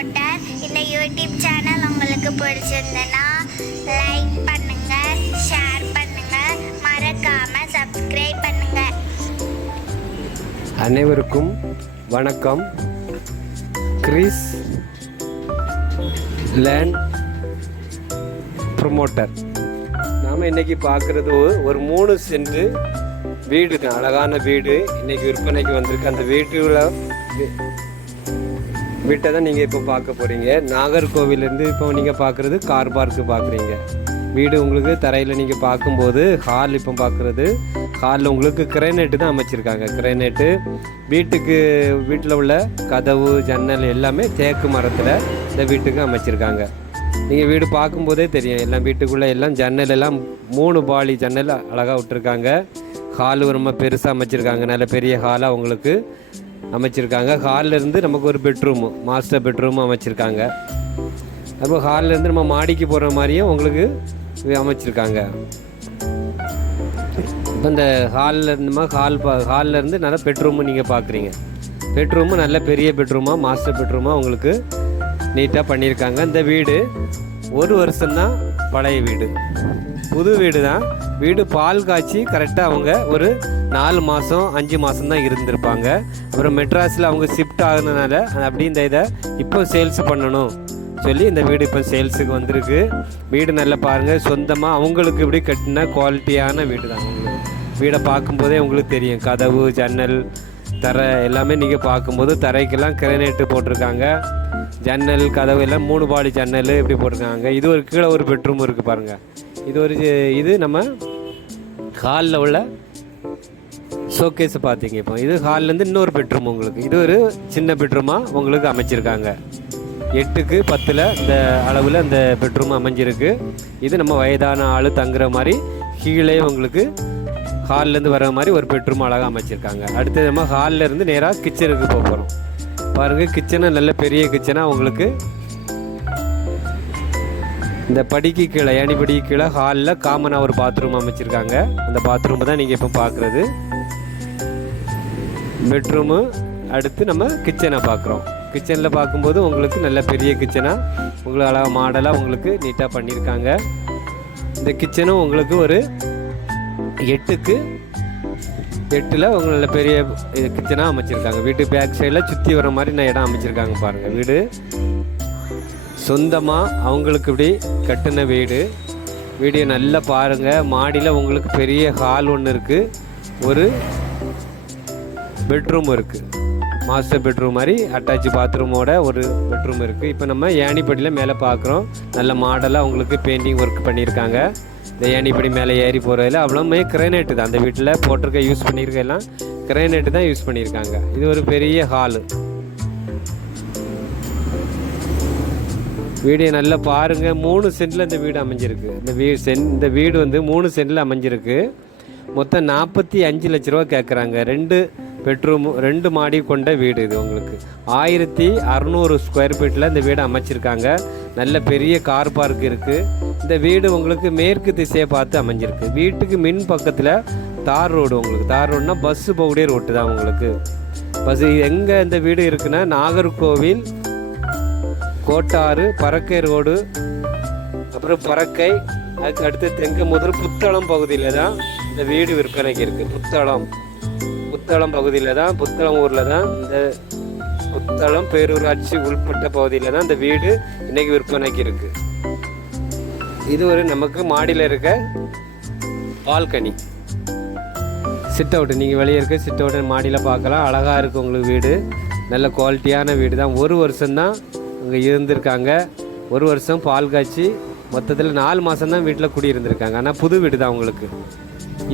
Promoter இந்த YouTube channel உங்களுக்கு பிடிச்சிருந்ததுன்னா லைக் பண்ணுங்க ஷேர் பண்ணுங்க. மறக்காம சப்ஸ்கிரைப் பண்ணுங்க. அனைவருக்கும் வணக்கம். கிறிஸ் லேண்ட் ப்ரொமோட்டர் நாம் இன்னைக்கு பார்க்குறது ஒரு மூணு சென்ட் வீடு தான். அழகான வீடு. இன்னைக்கு விற்பனைக்கு வந்திருக்கு. அந்த வீட்டுல வீட்டை தான் நீங்கள் இப்போ பார்க்க போகிறீங்க நாகர்கோவிலேருந்து இப்போ நீங்கள் பார்க்குறது கார் பார்க்கு பார்க்குறீங்க. வீடு உங்களுக்கு தரையில் நீங்கள் பார்க்கும்போது ஹால் இப்போ பார்க்குறது. ஹாலில் உங்களுக்கு கிரைனேட்டு தான் அமைச்சிருக்காங்க. கிரைனேட்டு வீட்டுக்கு வீட்டில் உள்ள கதவு ஜன்னல் எல்லாமே தேக்கு மரத்தில் இந்த வீட்டுக்கு அமைச்சிருக்காங்க. நீங்கள் வீடு பார்க்கும்போதே தெரியும். எல்லாம் வீட்டுக்குள்ளே எல்லாம் ஜன்னல் எல்லாம் மூணு பாலி ஜன்னல் அழகாக விட்டுருக்காங்க. ஹால் ரொம்ப பெருசாக அமைச்சிருக்காங்க. நல்ல பெரிய ஹாலாக உங்களுக்கு அமைச்சிருக்காங்க. ஹாலில் இருந்து நமக்கு ஒரு பெட்ரூமு மாஸ்டர் பெட்ரூமும் அமைச்சிருக்காங்க. அப்போ ஹாலில் இருந்து நம்ம மாடிக்கு போகிற மாதிரியும் உங்களுக்கு இது அமைச்சிருக்காங்க. இப்போ இந்த ஹாலில் இருந்துமா ஹால் பா ஹாலில் இருந்து நல்ல பெட்ரூமு நீங்கள் பார்க்குறீங்க பெட்ரூமு நல்ல பெரிய பெட்ரூமாக மாஸ்டர் பெட்ரூமாக உங்களுக்கு நீட்டாக பண்ணியிருக்காங்க இந்த வீடு ஒரு வருஷம்தான் பழைய வீடு. புது வீடு தான் வீடு பால் காய்ச்சி கரெக்டாக அவங்க ஒரு நாலு மாதம் அஞ்சு மாதம் தான் இருந்திருப்பாங்க. அப்புறம் மெட்ராஸில் அவங்க ஷிஃப்ட் ஆகுனதுனால அப்படி இந்த இதை இப்போ சேல்ஸ் பண்ணணும் சொல்லி இந்த வீடு இப்போ சேல்ஸுக்கு வந்திருக்கு. வீடு நல்லா பாருங்கள் சொந்தமாக அவங்களுக்கு இப்படி கட்டின குவாலிட்டியான வீடு தான் வீடை பார்க்கும்போதே உங்களுக்கு தெரியும். கதவு ஜன்னல் தரை எல்லாமே நீங்கள் பார்க்கும்போது தரைக்கெல்லாம் கிரனைட்டு போட்டிருக்காங்க. ஜன்னல் கதவு எல்லாம் மூணு பாடி ஜன்னல் இப்படி போட்டிருக்காங்க. இது ஒரு கீழே ஒரு பெட்ரூம் இருக்குது பாருங்கள் இது ஒரு இது நம்ம ஹாலில் உள்ள ஷோகேஸ் பார்த்தீங்க இப்போ. இது ஹால்லேருந்து இன்னொரு பெட்ரூம் உங்களுக்கு. இது ஒரு சின்ன பெட்ரூமாக உங்களுக்கு அமைச்சிருக்காங்க. எட்டுக்கு பத்தில் இந்த அளவில் இந்த பெட்ரூம் அமைஞ்சிருக்கு. இது நம்ம வயதான ஆள் தங்குற மாதிரி கீழே உங்களுக்கு ஹால்லேருந்து வர மாதிரி ஒரு பெட்ரூம் அழகாக அமைச்சிருக்காங்க. அடுத்தது நம்ம ஹாலில் இருந்து நேராக கிச்சனுக்கு போக போகிறோம் பாருங்கள் கிச்சனை நல்ல பெரிய கிச்சனாக உங்களுக்கு. இந்த படிக்கு கீழே ஏணி படிக்கு கீழே ஹாலில் காமனாக ஒரு பாத்ரூம் அமைச்சிருக்காங்க. அந்த பாத்ரூம் தான் நீங்கள் இப்போ பார்க்குறது பெட்ரூமு அடுத்து நம்ம கிச்சனை பார்க்குறோம் கிச்சனில் பார்க்கும்போது உங்களுக்கு நல்ல பெரிய கிச்சனாக உங்களுக்கு அழகாக மாடலாக உங்களுக்கு நீட்டாக பண்ணியிருக்காங்க இந்த கிச்சனும் உங்களுக்கு ஒரு எட்டுக்கு எட்டில் உங்களுக்கு நல்ல பெரிய கிச்சனாக அமைச்சிருக்காங்க. வீட்டு பேக் சைடில் சுற்றி வர மாதிரி நான் இடம் அமைச்சிருக்காங்க பாருங்கள் வீடு சொந்தமாக அவங்களுக்கு இப்படி கட்டின வீடு. வீடியோ நல்லா பாருங்கள் மாடியில் உங்களுக்கு பெரிய ஹால் ஒன்று இருக்குது ஒரு பெட்ரூம் இருக்குது மாஸ்டர் பெட்ரூம் மாதிரி அட்டாச் பாத்ரூமோட ஒரு பெட்ரூம் இருக்குது இப்போ நம்ம ஏணிப்படியில் மேலே பார்க்குறோம் நல்ல மாடலாக உங்களுக்கு பெயிண்டிங் ஒர்க் பண்ணியிருக்காங்க. இந்த ஏணிப்படி மேலே ஏறி போகிறதுல அவ்வளோமே கிரேனைட்டு தான். அந்த வீட்டில் போட்டிருக்க யூஸ் பண்ணியிருக்க எல்லாம் கிரேனைட்டு தான் யூஸ் பண்ணியிருக்காங்க இது ஒரு பெரிய ஹாலு வீடியோ நல்லா பாருங்கள் மூணு சென்டில் இந்த வீடு அமைஞ்சிருக்கு. இந்த வீ சென் இந்த வீடு வந்து மூணு சென்டில் அமைஞ்சிருக்கு. மொத்தம் நாற்பத்தி அஞ்சு லட்ச ரூபா கேட்குறாங்க ரெண்டு பெட்ரூம் ரெண்டு மாடி கொண்ட வீடு இது உங்களுக்கு. ஆயிரத்தி அறநூறு ஸ்கொயர் ஃபீட்டில் இந்த வீடு அமைச்சிருக்காங்க. நல்ல பெரிய கார் பார்க் இருக்குது இந்த வீடு உங்களுக்கு மேற்கு திசையை பார்த்து அமைஞ்சிருக்கு. வீட்டுக்கு மின் பக்கத்தில் தார் ரோடு உங்களுக்கு. தார் ரோடுனா பஸ்ஸு போகக்கூடிய ரோட்டு தான் உங்களுக்கு. பஸ் எங்கே இந்த வீடு இருக்குன்னா நாகர்கோவில் கோட்டாறு பறக்கை ரோடு அப்புறம் பறக்கை அதுக்கு அடுத்து தெங்க முதல் புத்தளம் பகுதியில் தான் இந்த வீடு விற்பனைக்கு இருக்குது புத்தளம். புத்தளம் பகுதியில் தான் புத்தளம் ஊரில் தான் இந்த புத்தளம் பேரூராட்சி உள்பட்ட பகுதியில் தான் இந்த வீடு இன்னைக்கு விற்பனைக்கு இருக்குது இது ஒரு நமக்கு மாடியில் இருக்க பால்கனி. சிட் அவுட் நீங்கள் வெளியே இருக்க சிட் அவுட் மாடியில் பார்க்கலாம். அழகாக இருக்குது உங்களுக்கு வீடு. நல்ல குவாலிட்டியான வீடு தான். ஒரு வருஷம்தான் அங்கே இருந்திருக்காங்க. ஒரு வருஷம் பால் காய்ச்சி மொத்தத்தில் நாலு மாதம் தான் வீட்டில் குடியிருந்திருக்காங்க. ஆனால் புது வீடு தான் உங்களுக்கு.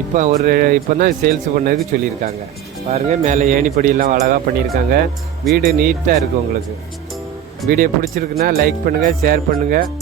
இப்போ ஒரு இப்போ தான் சேல்ஸ் பண்ணதுக்கு சொல்லியிருக்காங்க. பாருங்கள் மேலே ஏணிப்படியெல்லாம் அழகாக பண்ணியிருக்காங்க. வீடு நீட்டாக இருக்குது உங்களுக்கு. வீடியோ பிடிச்சிருக்குன்னா லைக் பண்ணுங்கள் ஷேர் பண்ணுங்கள்